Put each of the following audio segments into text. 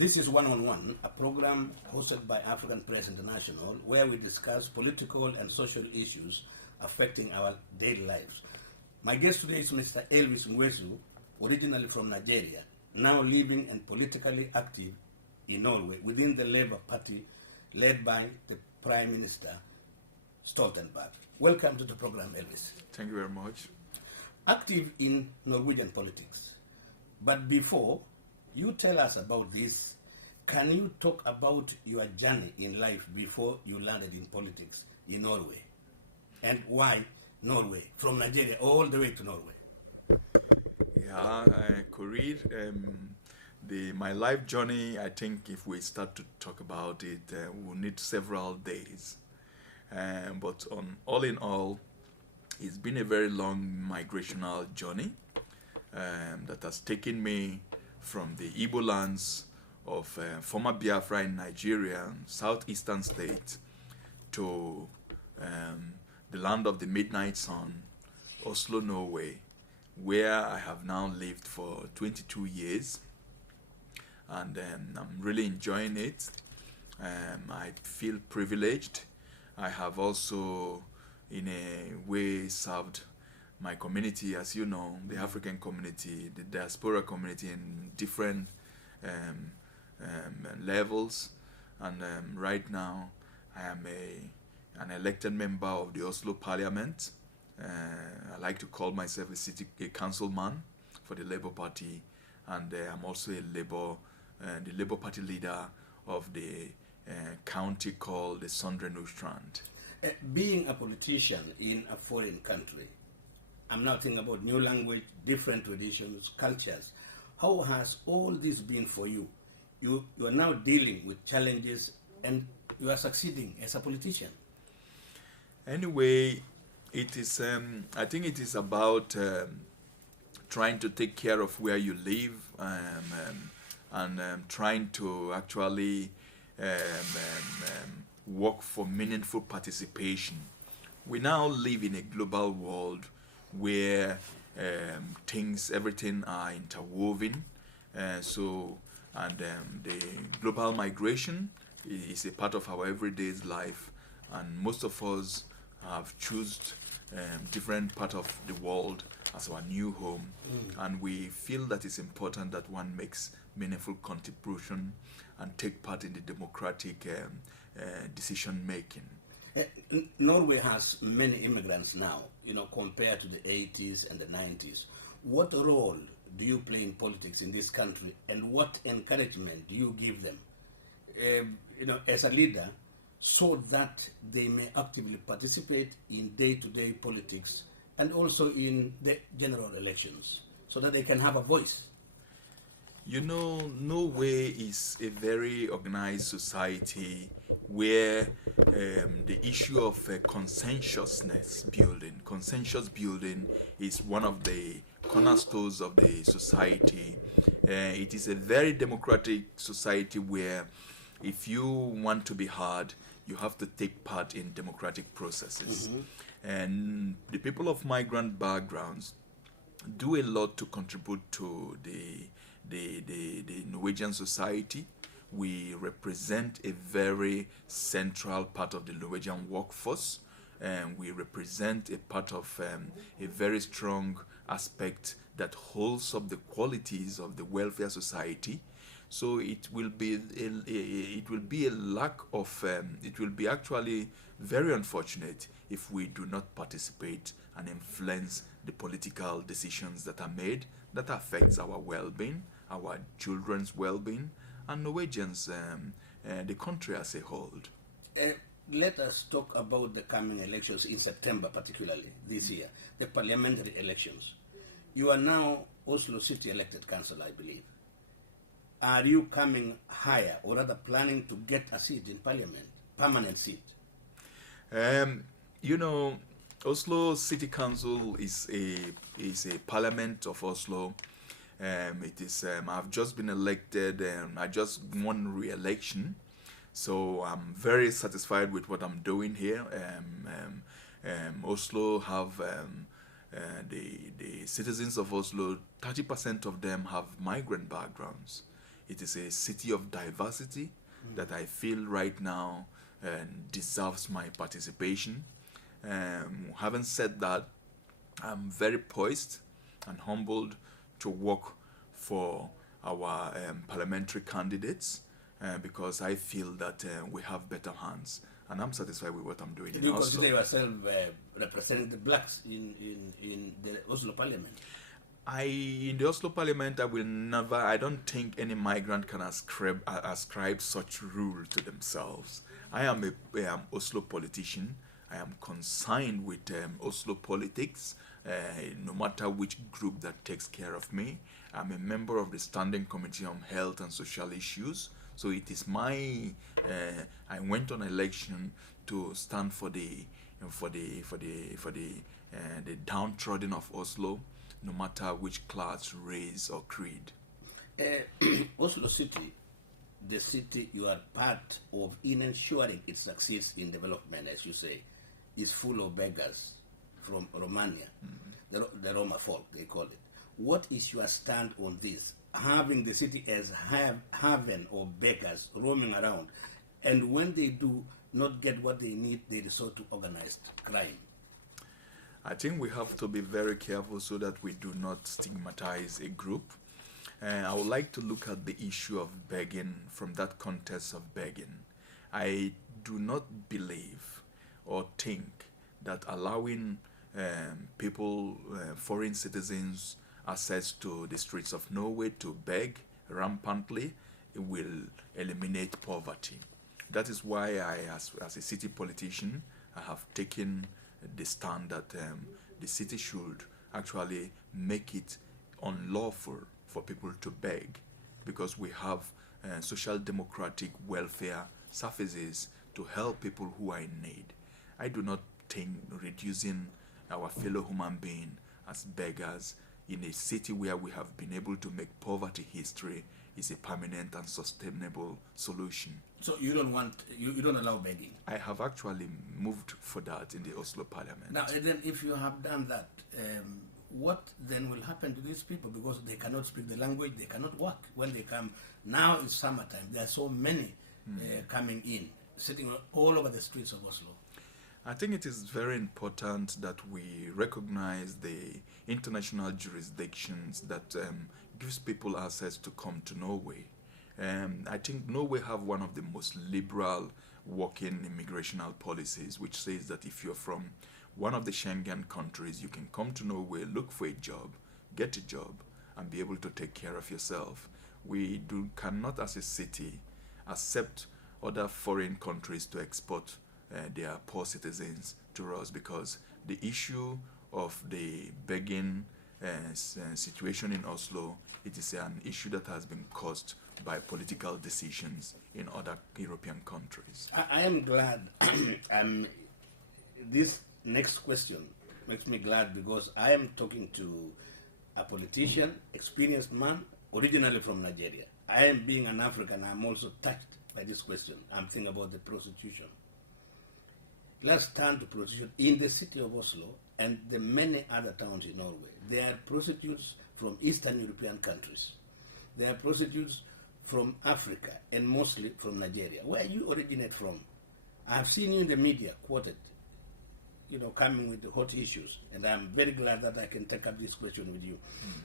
This is One on One, a program hosted by African Press International, where we discuss political and social issues affecting our daily lives. My guest today is Mr. Elvis Nwosu, originally from Nigeria, now living and politically active in Norway within the Labour Party led by the Prime Minister Stoltenberg. Welcome to the program, Elvis. Thank you very much. Active in Norwegian politics. But before you tell us about this, can you talk about your journey in life before you landed in politics in Norway? And why Norway? From Nigeria all the way to Norway. Yeah, career, my life journey, I think if we start to talk about it, we'll need several days. But all in all, it's been a very long migrational journey that has taken me from the Igbo lands of former Biafra in Nigeria, southeastern state, to the land of the midnight sun, Oslo, Norway, where I have now lived for 22 years. And I'm really enjoying it. I feel privileged. I have also, in a way, served my community, as you know, the African community, the diaspora community in different levels. And right now, I am an elected member of the Oslo Parliament. I like to call myself a councilman for the Labour Party, and I'm also the Labour Party leader of the county called the Søndre Nordstrand. Being a politician in a foreign country, I'm now thinking about new language, different traditions, cultures. How has all this been for you? You are now dealing with challenges and you are succeeding as a politician. Anyway, it is. I think it is about trying to take care of where you live and trying to actually work for meaningful participation. We now live in a global world where everything are interwoven. The global migration is a part of our everyday life, and most of us have chosen different part of the world as our new home, and we feel that it's important that one makes meaningful contribution and take part in the democratic decision making. Norway has many immigrants now, compared to the 80s and the 90s. What role do you play in politics in this country, and what encouragement do you give them, as a leader, so that they may actively participate in day-to-day politics and also in the general elections, so that they can have a voice? Norway is a very organized society where the issue of consensus building is one of the cornerstones of the society. It is a very democratic society where if you want to be heard, you have to take part in democratic processes. And the people of migrant backgrounds do a lot to contribute to the Norwegian society. We represent a very central part of the Norwegian workforce, and we represent a part of a very strong aspect that holds up the qualities of the welfare society. So it will be a lack of. It will be actually very unfortunate if we do not participate and influence the political decisions that are made that affects our well-being, our children's well-being, and Norwegians, the country as a whole. Let us talk about the coming elections in September, particularly this year, the parliamentary elections. You are now Oslo City elected council, I believe. Are you coming higher, or rather planning to get a seat in parliament, permanent seat? Oslo City Council is a parliament of Oslo. It is. I've just been elected, and I just won re-election, so I'm very satisfied with what I'm doing here. Oslo have the citizens of Oslo. 30% of them have migrant backgrounds. It is a city of diversity that I feel right now deserves my participation. Having said that, I'm very poised and humbled to work for our parliamentary candidates because I feel that we have better hands, and I'm satisfied with what I'm doing in Do you Oslo. consider yourself representing the blacks in the Oslo Parliament? In the Oslo Parliament, I don't think any migrant can ascribe such rule to themselves. I am a Oslo politician. I am concerned with Oslo politics, no matter which group that takes care of me. I'm a member of the Standing Committee on Health and Social Issues. So it is I went on election to stand for the downtrodden of Oslo, no matter which class, race, or creed. Oslo City, the city you are part of in ensuring it succeeds in development, as you say, is full of beggars from Romania, the Roma folk, they call it. What is your stand on this? Having the city as haven of beggars roaming around, and when they do not get what they need, they resort to organized crime. I think we have to be very careful so that we do not stigmatize a group. I would like to look at the issue of begging from that context of begging. I do not believe or think that allowing people, foreign citizens, access to the streets of Norway to beg rampantly will eliminate poverty. That is why as a city politician, I have taken the stand that the city should actually make it unlawful for people to beg, because we have social democratic welfare services to help people who are in need. I do not think reducing our fellow human being as beggars in a city where we have been able to make poverty history is a permanent and sustainable solution. So you don't allow begging? I have actually moved for that in the Oslo Parliament. Now, then if you have done that, what then will happen to these people? Because they cannot speak the language, they cannot work when they come. Now it's summertime, there are so many coming in, sitting all over the streets of Oslo. I think it is very important that we recognize the international jurisdictions that gives people access to come to Norway. I think Norway have one of the most liberal working immigrational policies, which says that if you're from one of the Schengen countries, you can come to Norway, look for a job, get a job, and be able to take care of yourself. We cannot, as a city, accept other foreign countries to export their poor citizens to us, because the issue of the begging situation in Oslo, it is an issue that has been caused by political decisions in other European countries. I am glad. This next question makes me glad because I am talking to a politician, experienced man, originally from Nigeria. I am, being an African, I'm also touched by this question. I'm thinking about the prostitution. Let's turn to prostitution in the city of Oslo and the many other towns in Norway. There are prostitutes from Eastern European countries. There are prostitutes from Africa and mostly from Nigeria. Where you originate from? I have seen you in the media quoted, coming with the hot issues, and I'm very glad that I can take up this question with you.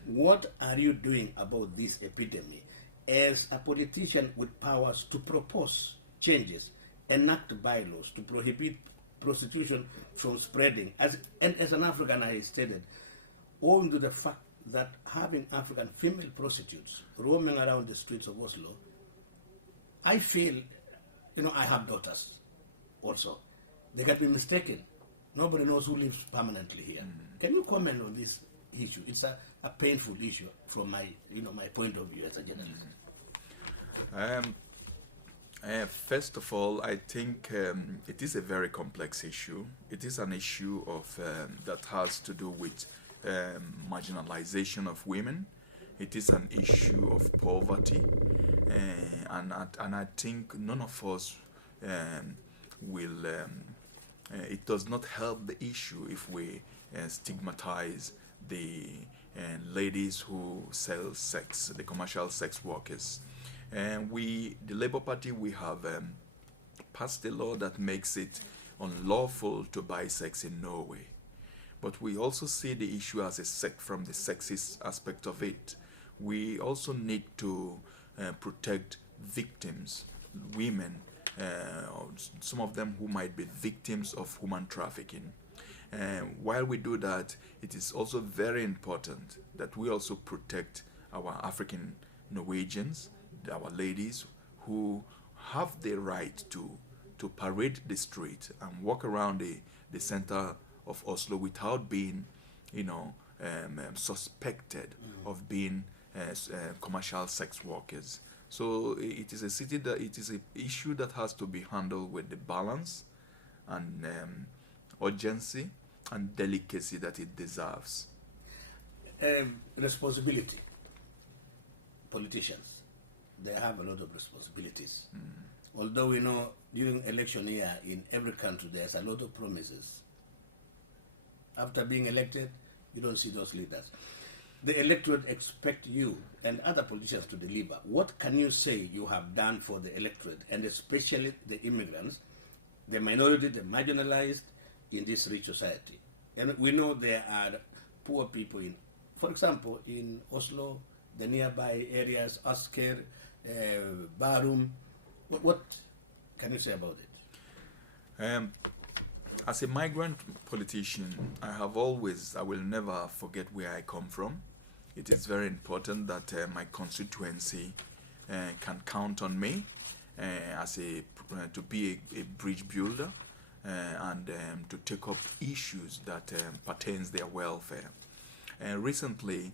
What are you doing about this epidemic as a politician with powers to propose changes, enact bylaws to prohibit prostitution from spreading? As an African, I stated, owing to the fact that having African female prostitutes roaming around the streets of Oslo, I feel, I have daughters also. They can be mistaken. Nobody knows who lives permanently here. Can you comment on this issue? It's a painful issue from my point of view as a journalist. First of all, I think it is a very complex issue. It is an issue of that has to do with marginalization of women. It is an issue of poverty, and I think none of us will. It does not help the issue if we stigmatize the ladies who sell sex, the commercial sex workers. And the Labour Party, we have passed a law that makes it unlawful to buy sex in Norway. But we also see the issue as from the sexist aspect of it. We also need to protect victims, women, some of them who might be victims of human trafficking. While we do that, it is also very important that we also protect our African Norwegians, our ladies, who have the right to parade the street and walk around the center of Oslo without being, suspected of being commercial sex workers. So it is a city that it is an issue that has to be handled with the balance and urgency and delicacy that it deserves. Responsibility. Politicians, they have a lot of responsibilities. Although we know during election year in every country there's a lot of promises. After being elected, you don't see those leaders. The electorate expect you and other politicians to deliver. What can you say you have done for the electorate, and especially the immigrants, the minority, the marginalized in this rich society? And we know there are poor people in, for example, in Oslo, the nearby areas, Asker, Bærum. What can you say about it? As a migrant politician, I will never forget where I come from. It is very important that my constituency can count on me to be a bridge builder and to take up issues that pertains their welfare. Recently,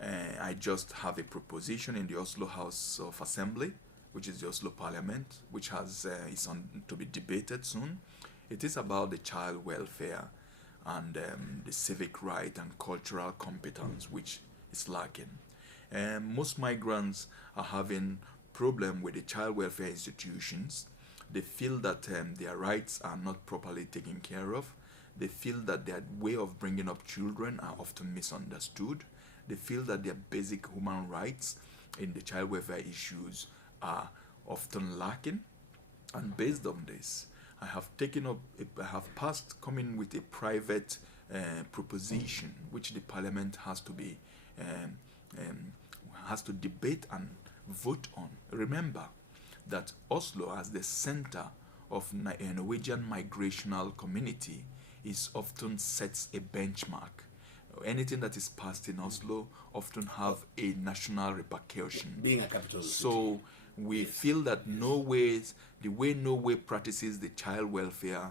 I just have a proposition in the Oslo House of Assembly, which is the Oslo Parliament, which is on to be debated soon. It is about the child welfare and the civic right and cultural competence, which is lacking. Most migrants are having problem with the child welfare institutions. They feel that their rights are not properly taken care of. They feel that their way of bringing up children are often misunderstood. They feel that their basic human rights in the child welfare issues are often lacking. And based on this, I have come in with a private proposition which the Parliament has to debate and vote on. Remember that Oslo, as the center of a Norwegian migrational community, often sets a benchmark. Anything that is passed in Oslo often have a national repercussion. Being a capital city. So we feel that the way Norway practices the child welfare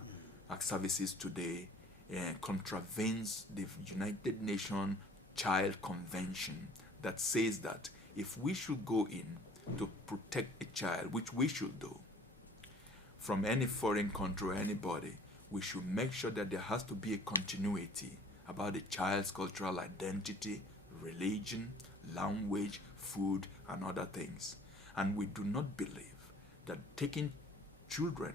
services today contravenes the United Nations Child Convention that says that if we should go in to protect a child, which we should do, from any foreign country or anybody, we should make sure that there has to be a continuity about the child's cultural identity, religion, language, food, and other things. And we do not believe that taking children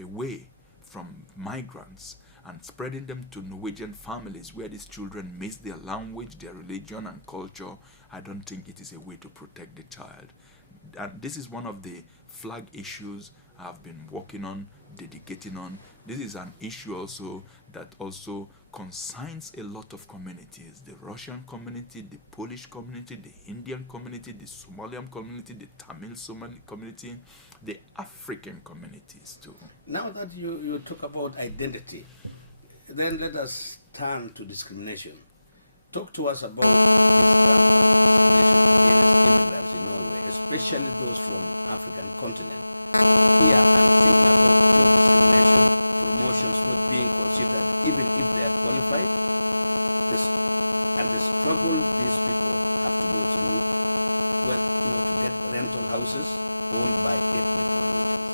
away from migrants and spreading them to Norwegian families where these children miss their language, their religion, and culture, I don't think it is a way to protect the child. And this is one of the flag issues I've been working on, dedicating on. This is an issue also that also concerns a lot of communities: the Russian community, the Polish community, the Indian community, the Somalian community, the Tamil Somali community, the African communities too. Now that you talk about identity, then let us turn to discrimination. Talk to us about this rampant discrimination against immigrants in Norway, especially those from African continent. Here, I'm thinking about job discrimination, promotions not being considered even if they are qualified, and the struggle these people have to go through, to get rental houses owned by ethnic Norwegians.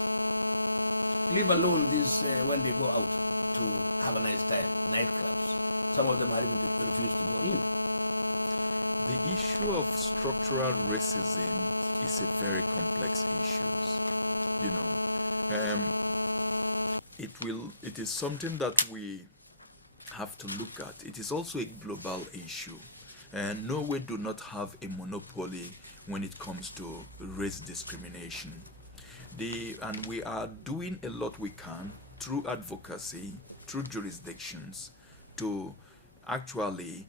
Leave alone this when they go out to have a nice time, nightclubs. Some of them are even refused to go in. The issue of structural racism is a very complex issue. It is something that we have to look at. It is also a global issue. And Norway do not have a monopoly when it comes to race discrimination. And we are doing a lot we can through advocacy, through jurisdictions, to actually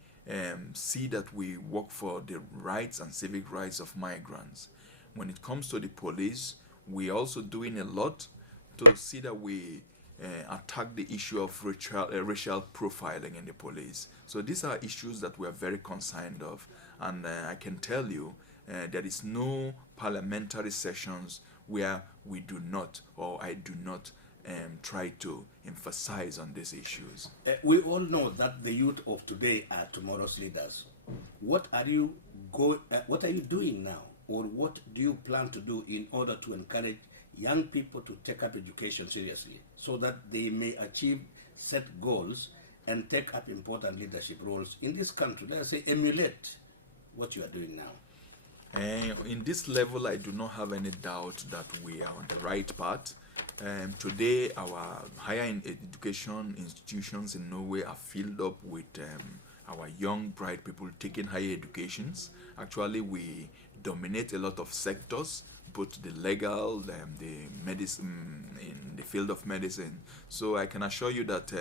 see that we work for the rights and civic rights of migrants. When it comes to the police, we are also doing a lot to see that we attack the issue of racial profiling in the police. So these are issues that we are very concerned of, and I can tell you there is no parliamentary sessions where we do not, or I do not, try to emphasize on these issues. We all know that the youth of today are tomorrow's leaders. What are you doing now, or what do you plan to do in order to encourage young people to take up education seriously, so that they may achieve set goals and take up important leadership roles in this country? Let us say, emulate what you are doing now. In this level, I do not have any doubt that we are on the right path. Today, our higher education institutions in Norway are filled up with our young, bright people taking higher educations. Actually, we dominate a lot of sectors, both the legal, the medicine, in the field of medicine. So I can assure you that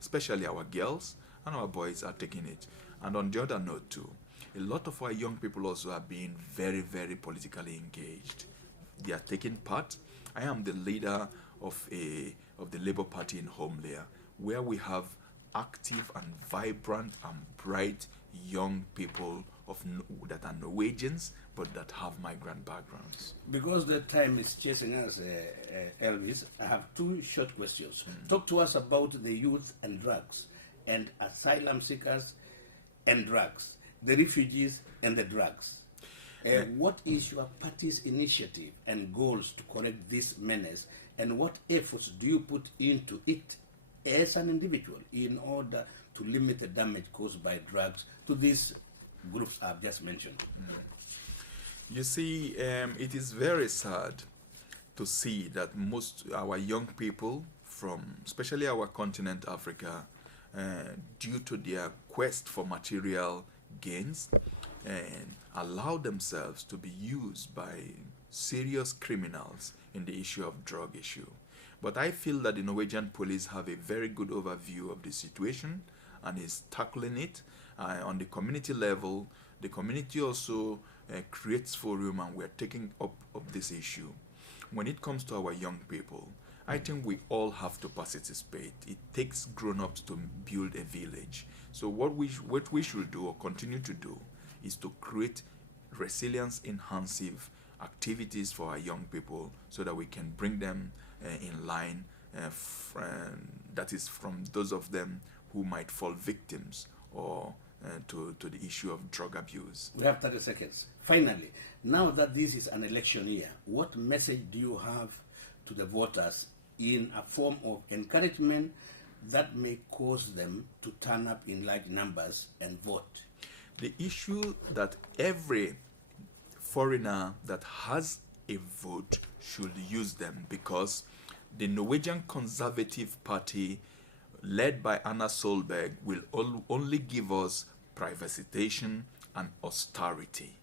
especially our girls and our boys are taking it. And on the other note too, a lot of our young people also are being very, very politically engaged. They are taking part. I am the leader of the Labour Party in Holmlia, where we have active and vibrant and bright young people that are Norwegians but that have migrant backgrounds. Because the time is chasing us, Elvis, I have two short questions. Talk to us about the youth and drugs, and asylum seekers and drugs, the refugees and the drugs. What is your party's initiative and goals to correct this menace, and what efforts do you put into it as an individual in order to limit the damage caused by drugs to these groups I've just mentioned? You see, it is very sad to see that most our young people from, especially our continent Africa, due to their quest for material gains, and allow themselves to be used by serious criminals in the issue of drug issue. But I feel that the Norwegian police have a very good overview of the situation and is tackling it on the community level. The community also creates forum, and we're taking up this issue. When it comes to our young people, I think we all have to participate. It takes grown-ups to build a village. So what we should do or continue to do is to create resilience-enhancing activities for our young people so that we can bring them in line, that is from those of them who might fall victims or to the issue of drug abuse. We have 30 seconds. Finally, now that this is an election year, what message do you have to the voters in a form of encouragement that may cause them to turn up in large numbers and vote? The issue that every foreigner that has a vote should use them, because the Norwegian Conservative Party, led by Anna Solberg, will only give us privatization and austerity.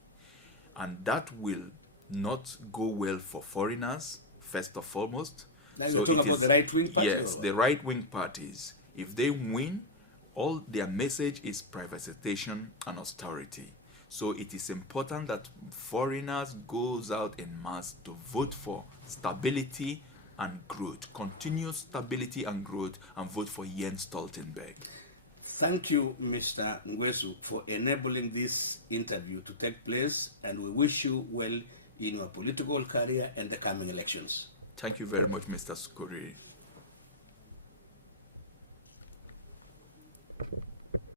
And that will not go well for foreigners, first and foremost. Now you're talking about the right-wing parties? Yes, the right-wing parties. If they win, all their message is privatization and austerity. So it is important that foreigners goes out in mass to vote for stability and growth, continuous stability and growth, and vote for Jens Stoltenberg. Thank you, Mr. Nwosu, for enabling this interview to take place, and we wish you well in your political career and the coming elections. Thank you very much, Mr. Sukuri.